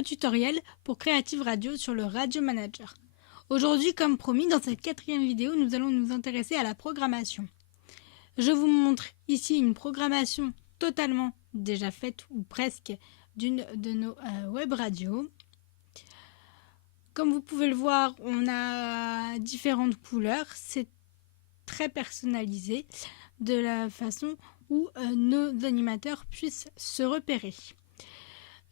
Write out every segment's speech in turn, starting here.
nouveau tutoriel pour Creative Radio sur le Radio Manager. Aujourd'hui, comme promis, dans cette 4e vidéo, nous allons nous intéresser à la programmation. Je vous montre ici une programmation totalement déjà faite ou presque d'une de nos web radios. Comme vous pouvez le voir, on a différentes couleurs. C'est très personnalisé de la façon où nos animateurs puissent se repérer.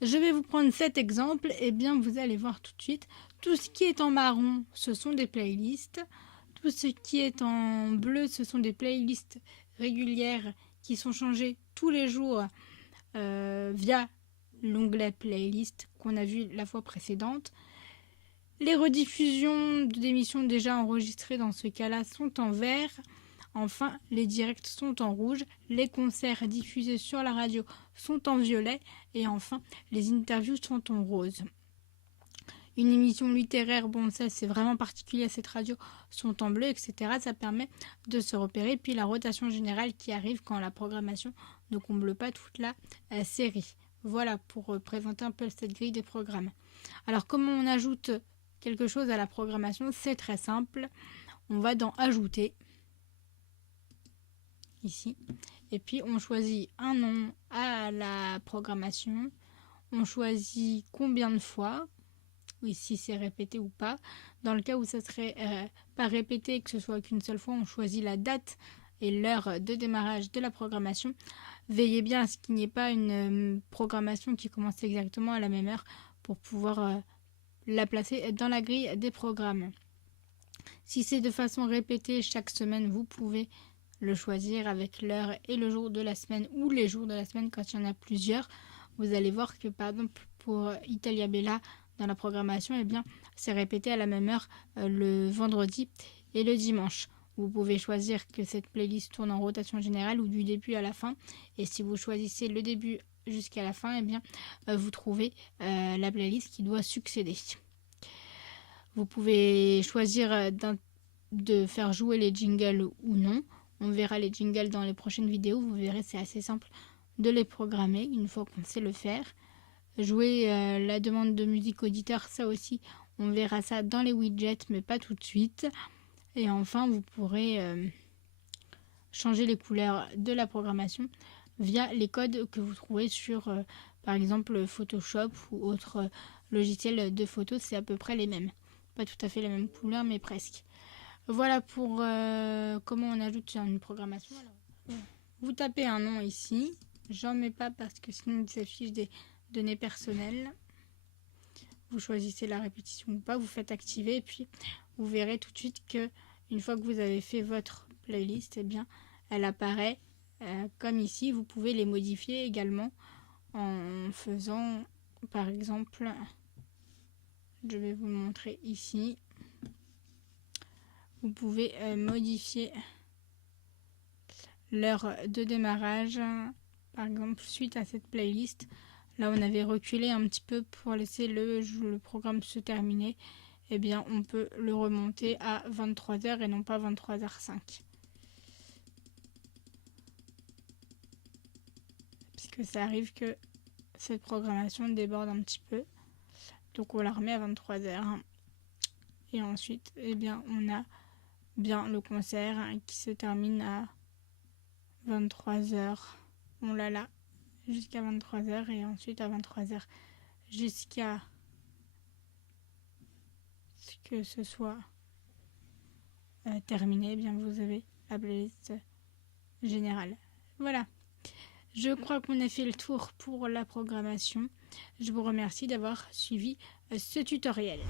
Je vais vous prendre cet exemple et bien vous allez voir tout de suite. Tout ce qui est en marron, ce sont des playlists. Tout ce qui est en bleu, ce sont des playlists régulières qui sont changées tous les jours via l'onglet playlist qu'on a vu la fois précédente. Les rediffusions d'émissions déjà enregistrées dans ce cas-là sont en vert. Enfin, les directs sont en rouge, les concerts diffusés sur la radio sont en violet et enfin, les interviews sont en rose. Une émission littéraire, bon ça c'est vraiment particulier à cette radio, sont en bleu, etc. Ça permet de se repérer. Puis la rotation générale qui arrive quand la programmation ne comble pas toute la série. Voilà pour présenter un peu cette grille des programmes. Alors comment on ajoute quelque chose à la programmation? C'est très simple. On va dans Ajouter. Ici, et puis on choisit un nom à la programmation, on choisit combien de fois, oui, si c'est répété ou pas. Dans le cas où ça serait pas répété, que ce soit qu'une seule fois, on choisit la date et l'heure de démarrage de la programmation. Veillez bien à ce qu'il n'y ait pas une programmation qui commence exactement à la même heure pour pouvoir la placer dans la grille des programmes. Si c'est de façon répétée chaque semaine, vous pouvez le choisir avec l'heure et le jour de la semaine ou les jours de la semaine quand il y en a plusieurs. Vous allez voir que par exemple pour Italia Bella dans la programmation, eh bien c'est répété à la même heure le vendredi et le dimanche. Vous pouvez choisir que cette playlist tourne en rotation générale ou du début à la fin. Et si vous choisissez le début jusqu'à la fin, eh bien vous trouvez la playlist qui doit succéder. Vous pouvez choisir de faire jouer les jingles ou non. On verra les jingles dans les prochaines vidéos. Vous verrez, c'est assez simple de les programmer une fois qu'on sait le faire. Jouer la demande de musique auditeur, ça aussi, on verra ça dans les widgets, mais pas tout de suite. Et enfin, vous pourrez changer les couleurs de la programmation via les codes que vous trouvez sur, par exemple, Photoshop ou autre logiciel de photo. C'est à peu près les mêmes. Pas tout à fait les mêmes couleurs, mais presque. Voilà pour comment on ajoute une programmation. Alors, vous tapez un nom ici. J'en mets pas parce que sinon il s'affiche des données personnelles. Vous choisissez la répétition ou pas, vous faites activer et puis vous verrez tout de suite que une fois que vous avez fait votre playlist, eh bien, elle apparaît comme ici. Vous pouvez les modifier également en faisant, par exemple, je vais vous le montrer ici. Vous pouvez modifier l'heure de démarrage, par exemple suite à cette playlist. Là, on avait reculé un petit peu pour laisser le programme se terminer. Eh bien, on peut le remonter à 23h et non pas 23h05. Puisque ça arrive que cette programmation déborde un petit peu. Donc, on la remet à 23h. Et ensuite, eh bien, on a bien le concert qui se termine à 23h. On l'a là jusqu'à 23h et ensuite à 23h jusqu'à ce que ce soit terminé. Eh bien, vous avez la playlist générale. Voilà. Je crois qu'on a fait le tour pour la programmation. Je vous remercie d'avoir suivi ce tutoriel.